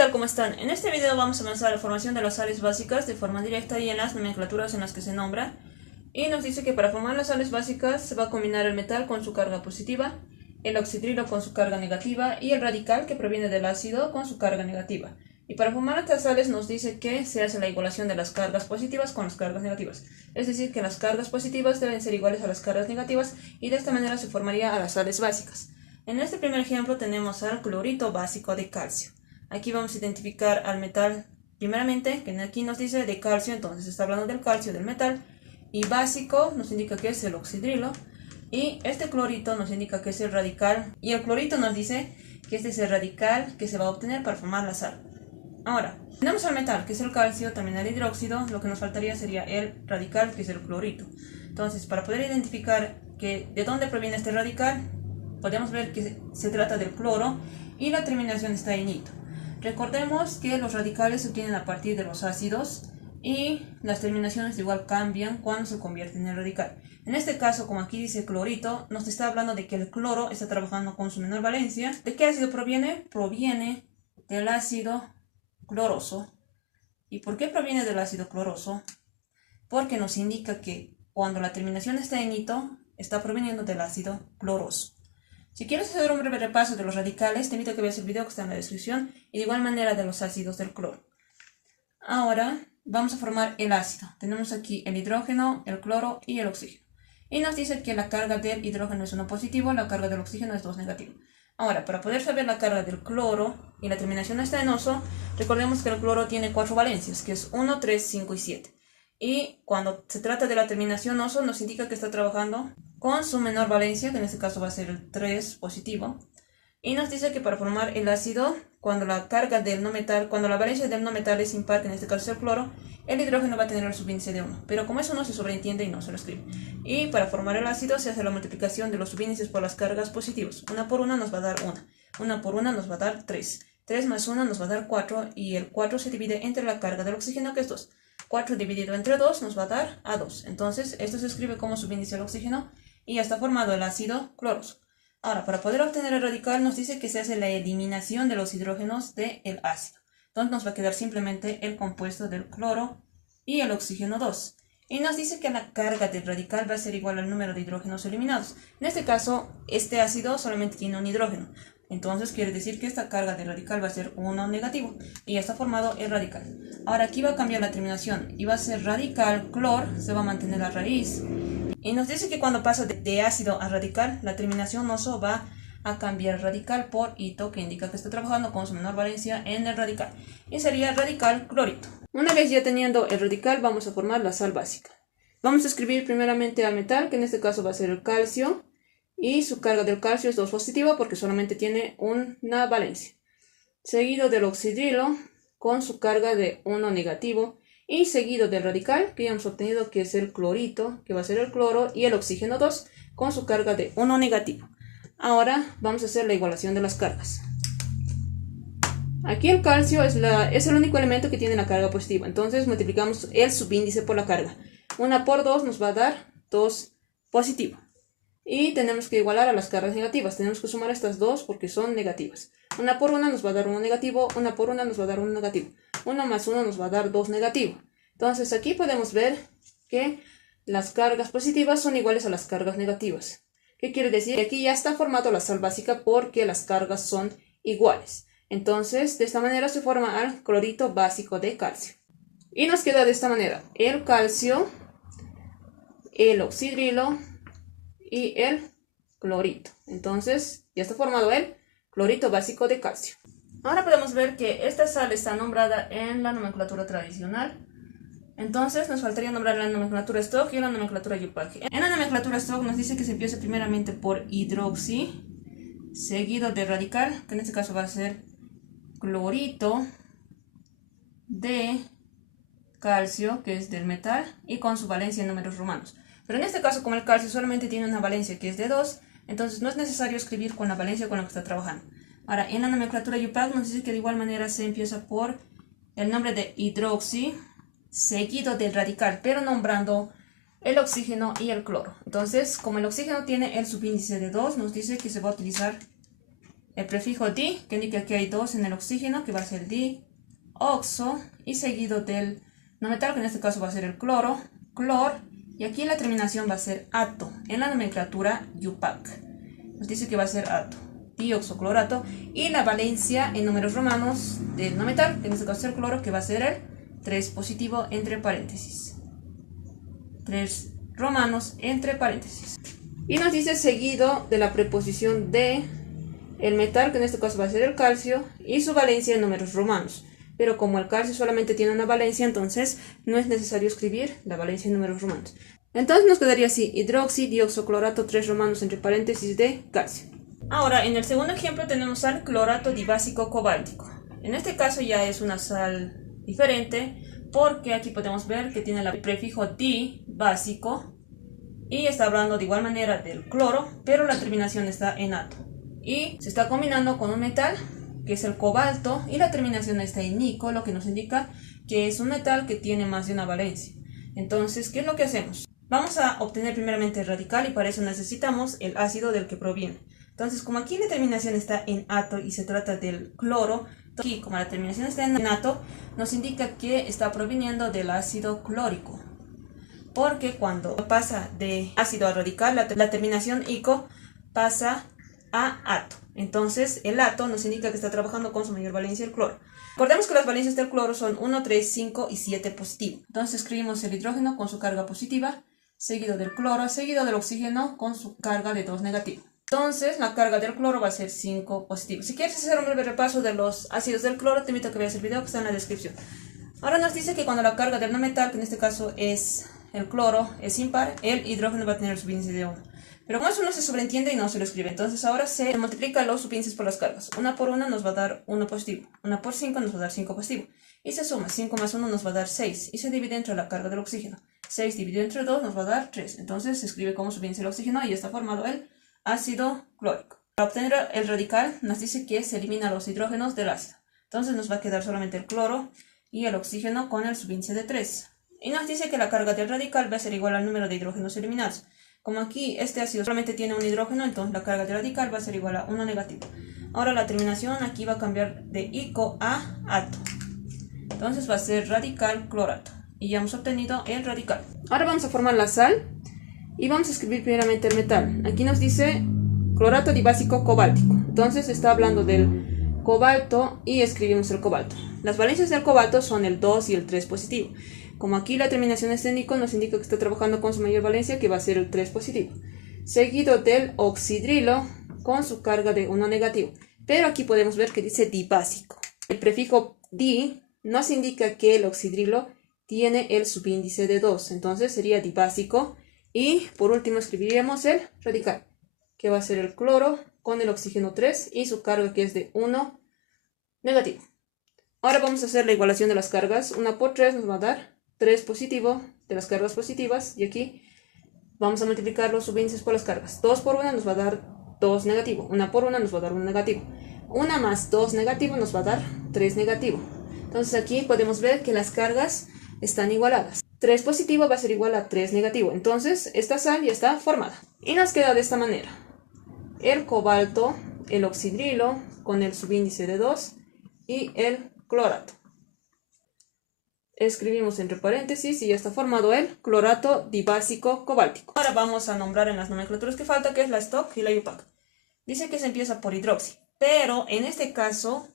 tal? ¿Cómo están? En este video vamos a avanzar la formación de las sales básicas de forma directa y en las nomenclaturas en las que se nombra. Y nos dice que para formar las sales básicas se va a combinar el metal con su carga positiva, el oxidrilo con su carga negativa y el radical que proviene del ácido con su carga negativa. Y para formar estas sales nos dice que se hace la igualación de las cargas positivas con las cargas negativas. Es decir, que las cargas positivas deben ser iguales a las cargas negativas y de esta manera se formaría a las sales básicas. En este primer ejemplo tenemos al clorito básico de calcio. Aquí vamos a identificar al metal primeramente, que aquí nos dice de calcio, entonces está hablando del calcio, del metal. Y básico nos indica que es el oxidrilo. Y este clorito nos indica que es el radical. Y el clorito nos dice que este es el radical que se va a obtener para formar la sal. Ahora, tenemos al metal, que es el calcio, también el hidróxido. Lo que nos faltaría sería el radical, que es el clorito. Entonces, para poder identificar de dónde proviene este radical, podemos ver que se trata del cloro y la terminación está en ito. Recordemos que los radicales se obtienen a partir de los ácidos y las terminaciones igual cambian cuando se convierten en radical. En este caso, como aquí dice clorito, nos está hablando de que el cloro está trabajando con su menor valencia. ¿De qué ácido proviene? Proviene del ácido cloroso. ¿Y por qué proviene del ácido cloroso? Porque nos indica que cuando la terminación está en ito, está proveniendo del ácido cloroso. Si quieres hacer un breve repaso de los radicales, te invito a que veas el video que está en la descripción y de igual manera de los ácidos del cloro. Ahora vamos a formar el ácido. Tenemos aquí el hidrógeno, el cloro y el oxígeno. Y nos dice que la carga del hidrógeno es 1 positivo, la carga del oxígeno es 2 negativo. Ahora, para poder saber la carga del cloro y la terminación está en oso, recordemos que el cloro tiene 4 valencias, que es 1, 3, 5 y 7. Y cuando se trata de la terminación oso, nos indica que está trabajando con su menor valencia, que en este caso va a ser el 3 positivo. Y nos dice que para formar el ácido, cuando la valencia del no metal es impar, que en este caso es el cloro, el hidrógeno va a tener el subíndice de 1. Pero como eso no se sobreentiende y no se lo escribe. Y para formar el ácido se hace la multiplicación de los subíndices por las cargas positivas. 1 por 1 nos va a dar 1. 1 por 1 nos va a dar 3. 3 más 1 nos va a dar 4 y el 4 se divide entre la carga del oxígeno, que es 2. 4 dividido entre 2 nos va a dar a 2. Entonces esto se escribe como subíndice del oxígeno y ya está formado el ácido cloroso. Ahora, para poder obtener el radical nos dice que se hace la eliminación de los hidrógenos del ácido. Entonces nos va a quedar simplemente el compuesto del cloro y el oxígeno 2. Y nos dice que la carga del radical va a ser igual al número de hidrógenos eliminados. En este caso, este ácido solamente tiene un hidrógeno. Entonces quiere decir que esta carga del radical va a ser 1 negativo. Y ya está formado el radical. Ahora aquí va a cambiar la terminación. Y va a ser radical, clor, se va a mantener la raíz. Y nos dice que cuando pasa de ácido a radical, la terminación oso va a cambiar radical por ito, que indica que está trabajando con su menor valencia en el radical. Y sería radical clorito. Una vez ya teniendo el radical, vamos a formar la sal básica. Vamos a escribir primeramente al metal, que en este caso va a ser el calcio. Y su carga del calcio es 2 positiva porque solamente tiene una valencia. Seguido del oxidrilo con su carga de 1 negativo. Y seguido del radical que ya hemos obtenido, que es el clorito, que va a ser el cloro, y el oxígeno 2 con su carga de 1 negativo. Ahora vamos a hacer la igualación de las cargas. Aquí el calcio es el único elemento que tiene la carga positiva. Entonces multiplicamos el subíndice por la carga. 1 por 2 nos va a dar 2 positivo. Y tenemos que igualar a las cargas negativas. Tenemos que sumar estas dos porque son negativas. 1 por 1 nos va a dar 1 negativo. 1 por 1 nos va a dar 1 negativo. 1 más 1 nos va a dar 2 negativo. Entonces aquí podemos ver que las cargas positivas son iguales a las cargas negativas. ¿Qué quiere decir? Que aquí ya está formado la sal básica porque las cargas son iguales. Entonces de esta manera se forma el clorito básico de calcio. Y nos queda de esta manera el calcio, el oxidrilo y el clorito. Entonces ya está formado el clorito básico de calcio. Ahora podemos ver que esta sal está nombrada en la nomenclatura tradicional. Entonces nos faltaría nombrar la nomenclatura Stock y la nomenclatura Yupag. En la nomenclatura Stock nos dice que se empieza primeramente por hidroxi, seguido de radical, que en este caso va a ser clorito de calcio, que es del metal, y con su valencia en números romanos. Pero en este caso, como el calcio solamente tiene una valencia que es de 2, entonces no es necesario escribir con la valencia con la que está trabajando. Ahora, en la nomenclatura Yupag nos dice que de igual manera se empieza por el nombre de hidroxi, seguido del radical, pero nombrando el oxígeno y el cloro. Entonces, como el oxígeno tiene el subíndice de 2, nos dice que se va a utilizar el prefijo di, que indica que hay 2 en el oxígeno, que va a ser dioxo, y seguido del no metal, que en este caso va a ser el cloro, clor, y aquí la terminación va a ser ato, en la nomenclatura IUPAC. Nos dice que va a ser ato, dioxoclorato, y la valencia en números romanos del no metal, que en este caso es el cloro, que va a ser el 3 positivo entre paréntesis. 3 romanos entre paréntesis. Y nos dice seguido de la preposición de el metal, que en este caso va a ser el calcio, y su valencia en números romanos. Pero como el calcio solamente tiene una valencia, entonces no es necesario escribir la valencia en números romanos. Entonces nos quedaría así: hidroxidioxoclorato 3 romanos entre paréntesis de calcio. Ahora, en el segundo ejemplo tenemos al clorato dibásico cobáltico. En este caso ya es una sal diferente, porque aquí podemos ver que tiene el prefijo di básico y está hablando de igual manera del cloro, pero la terminación está en ato. Y se está combinando con un metal, que es el cobalto, y la terminación está en nico, lo que nos indica que es un metal que tiene más de una valencia. Entonces, ¿qué es lo que hacemos? Vamos a obtener primeramente el radical, y para eso necesitamos el ácido del que proviene. Entonces, como aquí la terminación está en ato y se trata del cloro, aquí como la terminación está en ato, nos indica que está proviniendo del ácido clórico. Porque cuando pasa de ácido a radical, la terminación ico pasa a ato. Entonces el ato nos indica que está trabajando con su mayor valencia el cloro. Recordemos que las valencias del cloro son 1, 3, 5 y 7 positivo. Entonces escribimos el hidrógeno con su carga positiva, seguido del cloro, seguido del oxígeno con su carga de 2 negativo. Entonces la carga del cloro va a ser 5 positivo. Si quieres hacer un breve repaso de los ácidos del cloro, te invito a que veas el video que está en la descripción. Ahora nos dice que cuando la carga del no metal, que en este caso es el cloro, es impar, el hidrógeno va a tener el subíndice de 1. Pero como eso no se sobreentiende y no se lo escribe, entonces ahora se multiplica los subíndices por las cargas. 1 por 1 nos va a dar 1 positivo, 1 por 5 nos va a dar 5 positivo. Y se suma, 5 más 1 nos va a dar 6, y se divide entre la carga del oxígeno. 6 dividido entre 2 nos va a dar 3, entonces se escribe como subíndice el oxígeno y está formado el ácido clórico. Para obtener el radical nos dice que se eliminan los hidrógenos del ácido. Entonces nos va a quedar solamente el cloro y el oxígeno con el subíndice de 3. Y nos dice que la carga del radical va a ser igual al número de hidrógenos eliminados. Como aquí este ácido solamente tiene un hidrógeno, entonces la carga del radical va a ser igual a 1 negativo. Ahora la terminación aquí va a cambiar de ico a ato. Entonces va a ser radical clorato. Y ya hemos obtenido el radical. Ahora vamos a formar la sal y vamos a escribir primeramente el metal. Aquí nos dice clorato dibásico cobáltico. Entonces está hablando del cobalto y escribimos el cobalto. Las valencias del cobalto son el 2 y el 3 positivo. Como aquí la terminación es en nico, nos indica que está trabajando con su mayor valencia, que va a ser el 3 positivo. Seguido del oxidrilo con su carga de 1 negativo. Pero aquí podemos ver que dice dibásico. El prefijo di nos indica que el oxidrilo tiene el subíndice de 2. Entonces sería dibásico. Y por último escribiríamos el radical, que va a ser el cloro con el oxígeno 3 y su carga que es de 1 negativo. Ahora vamos a hacer la igualación de las cargas. 1 por 3 nos va a dar 3 positivo de las cargas positivas, y aquí vamos a multiplicar los subíndices por las cargas. 2 por 1 nos va a dar 2 negativo, 1 por 1 nos va a dar 1 negativo, 1 más 2 negativo nos va a dar 3 negativo. Entonces aquí podemos ver que las cargas están igualadas. 3 positivo va a ser igual a 3 negativo, entonces esta sal ya está formada. Y nos queda de esta manera: el cobalto, el oxidrilo con el subíndice de 2 y el clorato. Escribimos entre paréntesis y ya está formado el clorato dibásico cobáltico. Ahora vamos a nombrar en las nomenclaturas que falta, que es la STOC y la IUPAC. Dice que se empieza por hidroxi, pero en este caso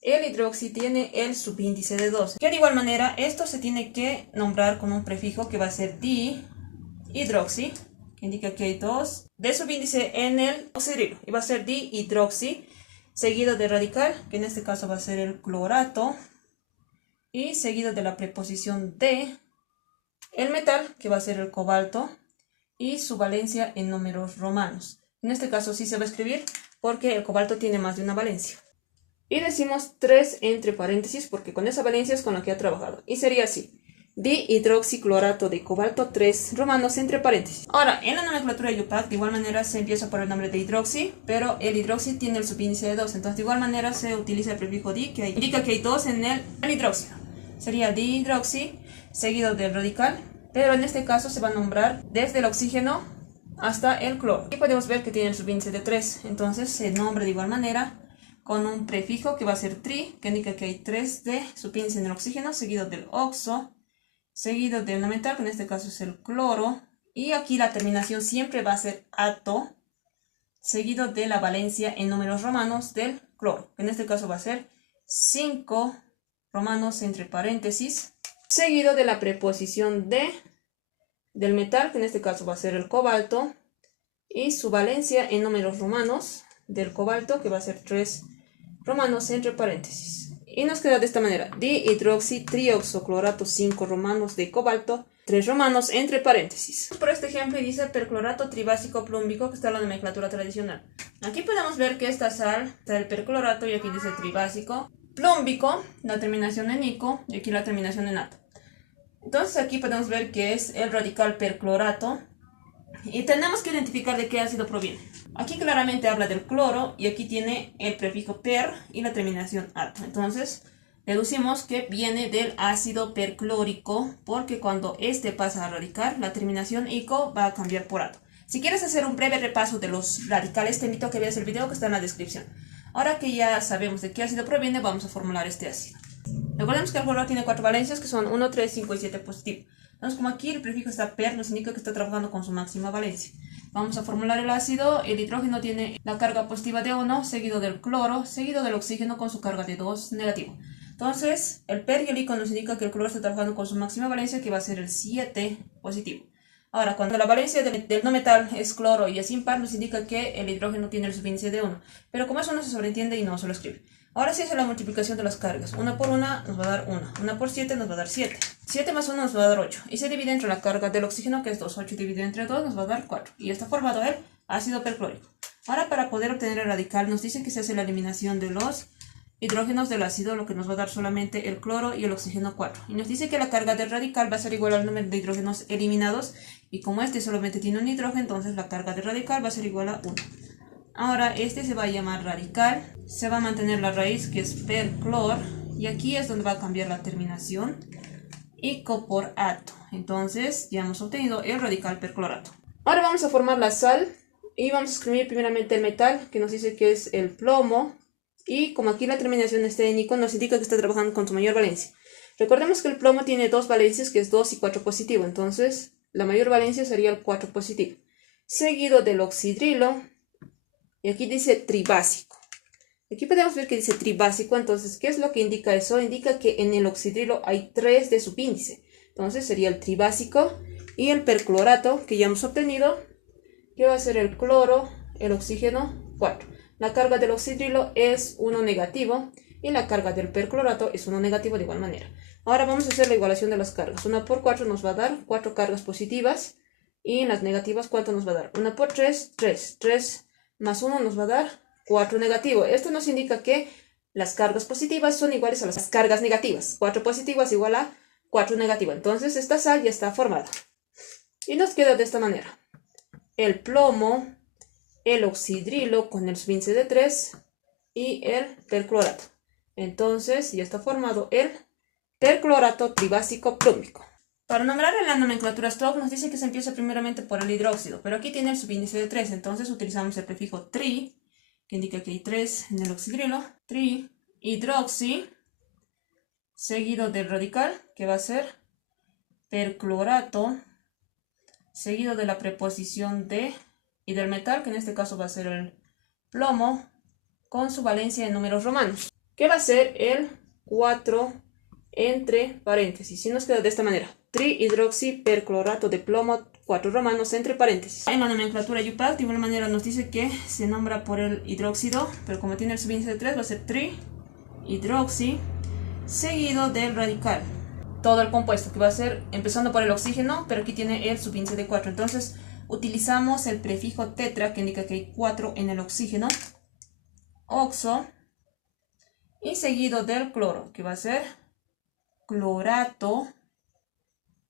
el hidroxi tiene el subíndice de 2. Que de igual manera esto se tiene que nombrar con un prefijo que va a ser dihidroxi, que indica que hay 2 de subíndice en el oxidrilo, y va a ser dihidroxi, seguido de radical, que en este caso va a ser el clorato, y seguido de la preposición de el metal, que va a ser el cobalto, y su valencia en números romanos. En este caso sí se va a escribir porque el cobalto tiene más de una valencia. Y decimos 3 entre paréntesis porque con esa valencia es con la que ha trabajado. Y sería así: dihidroxiclorato de cobalto 3 romanos entre paréntesis. Ahora, en la nomenclatura IUPAC de igual manera se empieza por el nombre de hidroxi, pero el hidroxi tiene el subíndice de 2. Entonces de igual manera se utiliza el prefijo di, que indica que hay 2 en el hidróxido. Sería dihidroxi seguido del radical, pero en este caso se va a nombrar desde el oxígeno hasta el cloro. Y podemos ver que tiene el subíndice de 3, entonces se nombra de igual manera con un prefijo que va a ser tri, que indica que hay 3 de subíndice en el oxígeno, seguido del oxo, seguido del no metal, que en este caso es el cloro, y aquí la terminación siempre va a ser ato, seguido de la valencia en números romanos del cloro, que en este caso va a ser 5 romanos entre paréntesis, seguido de la preposición del metal, que en este caso va a ser el cobalto, y su valencia en números romanos del cobalto, que va a ser 3 romanos entre paréntesis. Y nos queda de esta manera: dihidroxitrioxoclorato 5 romanos de cobalto, 3 romanos entre paréntesis. Por este ejemplo dice perclorato tribásico plúmbico, que está en la nomenclatura tradicional. Aquí podemos ver que esta sal está el perclorato y aquí dice tribásico. Plúmbico, la terminación en ico, y aquí la terminación en ato. Entonces aquí podemos ver que es el radical perclorato y tenemos que identificar de qué ácido proviene. Aquí claramente habla del cloro y aquí tiene el prefijo per y la terminación ato. Entonces deducimos que viene del ácido perclórico, porque cuando este pasa a radical, la terminación ico va a cambiar por ato. Si quieres hacer un breve repaso de los radicales, te invito a que veas el video que está en la descripción. Ahora que ya sabemos de qué ácido proviene, vamos a formular este ácido. Recordemos que el cloro tiene 4 valencias, que son 1, 3, 5 y 7 positivo. Entonces, como aquí el prefijo está per, nos indica que está trabajando con su máxima valencia. Vamos a formular el ácido. El hidrógeno tiene la carga positiva de 1, seguido del cloro, seguido del oxígeno con su carga de 2 negativo. Entonces, el per y el ico nos indica que el cloro está trabajando con su máxima valencia, que va a ser el 7 positivo. Ahora, cuando la valencia del no metal es cloro y es impar, nos indica que el hidrógeno tiene el subíndice de 1. Pero como eso no se sobreentiende y no se lo escribe. Ahora sí hace la multiplicación de las cargas. 1 por 1 nos va a dar 1. 1 por 7 nos va a dar 7. 7 más 1 nos va a dar 8. Y se divide entre la carga del oxígeno, que es 2. 8 dividido entre 2 nos va a dar 4. Y está formado el ácido perclórico. Ahora, para poder obtener el radical, nos dice que se hace la eliminación de los hidrógenos del ácido, lo que nos va a dar solamente el cloro y el oxígeno 4. Y nos dice que la carga del radical va a ser igual al número de hidrógenos eliminados. Y como este solamente tiene un hidrógeno, entonces la carga del radical va a ser igual a 1. Ahora este se va a llamar radical, se va a mantener la raíz, que es perclor, y aquí es donde va a cambiar la terminación, ico por ato. Entonces ya hemos obtenido el radical perclorato. Ahora vamos a formar la sal y vamos a escribir primeramente el metal, que nos dice que es el plomo, y como aquí la terminación está en ico, nos indica que está trabajando con su mayor valencia. Recordemos que el plomo tiene 2 valencias, que es 2 y 4 positivo, entonces la mayor valencia sería el 4 positivo, seguido del oxidrilo. Y aquí dice tribásico. Aquí podemos ver que dice tribásico. Entonces, ¿qué es lo que indica eso? Indica que en el oxidrilo hay 3 de subíndice. Entonces sería el tribásico y el perclorato, que ya hemos obtenido, que va a ser el cloro, el oxígeno 4. La carga del oxidrilo es 1 negativo y la carga del perclorato es 1 negativo de igual manera. Ahora vamos a hacer la igualación de las cargas. 1 por 4 nos va a dar 4 cargas positivas, y en las negativas, ¿cuánto nos va a dar? 1 por 3, 3. 3 más 1 nos va a dar 4 negativo. Esto nos indica que las cargas positivas son iguales a las cargas negativas. 4 positivas igual a 4 negativo. Entonces esta sal ya está formada. Y nos queda de esta manera: el plomo, el oxidrilo con el subíndice de 3 y el perclorato. Entonces ya está formado el perclorato tribásico plúmbico. Para nombrar en la nomenclatura Stock nos dice que se empieza primeramente por el hidróxido, pero aquí tiene el subíndice de 3, entonces utilizamos el prefijo tri, que indica que hay 3 en el oxidrilo, tri, hidroxi, seguido del radical, que va a ser perclorato, seguido de la preposición de y del metal, que en este caso va a ser el plomo, con su valencia en números romanos, que va a ser el 4 entre paréntesis. Y nos queda de esta manera: trihidroxiperclorato de plomo 4 romanos entre paréntesis. En la nomenclatura UPAC de igual manera nos dice que se nombra por el hidróxido, pero como tiene el subíndice de 3 va a ser trihidroxi seguido del radical, todo el compuesto, que va a ser empezando por el oxígeno, pero aquí tiene el subíndice de 4. Entonces utilizamos el prefijo tetra, que indica que hay 4 en el oxígeno, oxo, y seguido del cloro, que va a ser clorato,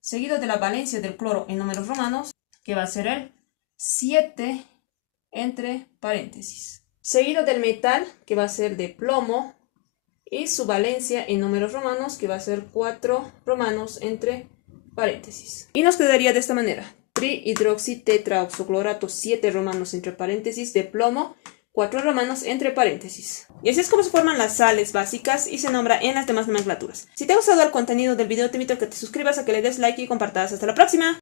seguido de la valencia del cloro en números romanos, que va a ser el 7 entre paréntesis, seguido del metal, que va a ser de plomo, y su valencia en números romanos, que va a ser 4 romanos entre paréntesis. Y nos quedaría de esta manera: trihidroxitetraoxoclorato 7 romanos entre paréntesis de plomo, 4 romanos entre paréntesis. Y así es como se forman las sales básicas y se nombra en las demás nomenclaturas. Si te ha gustado el contenido del video, te invito a que te suscribas, a que le des like y compartas. ¡Hasta la próxima!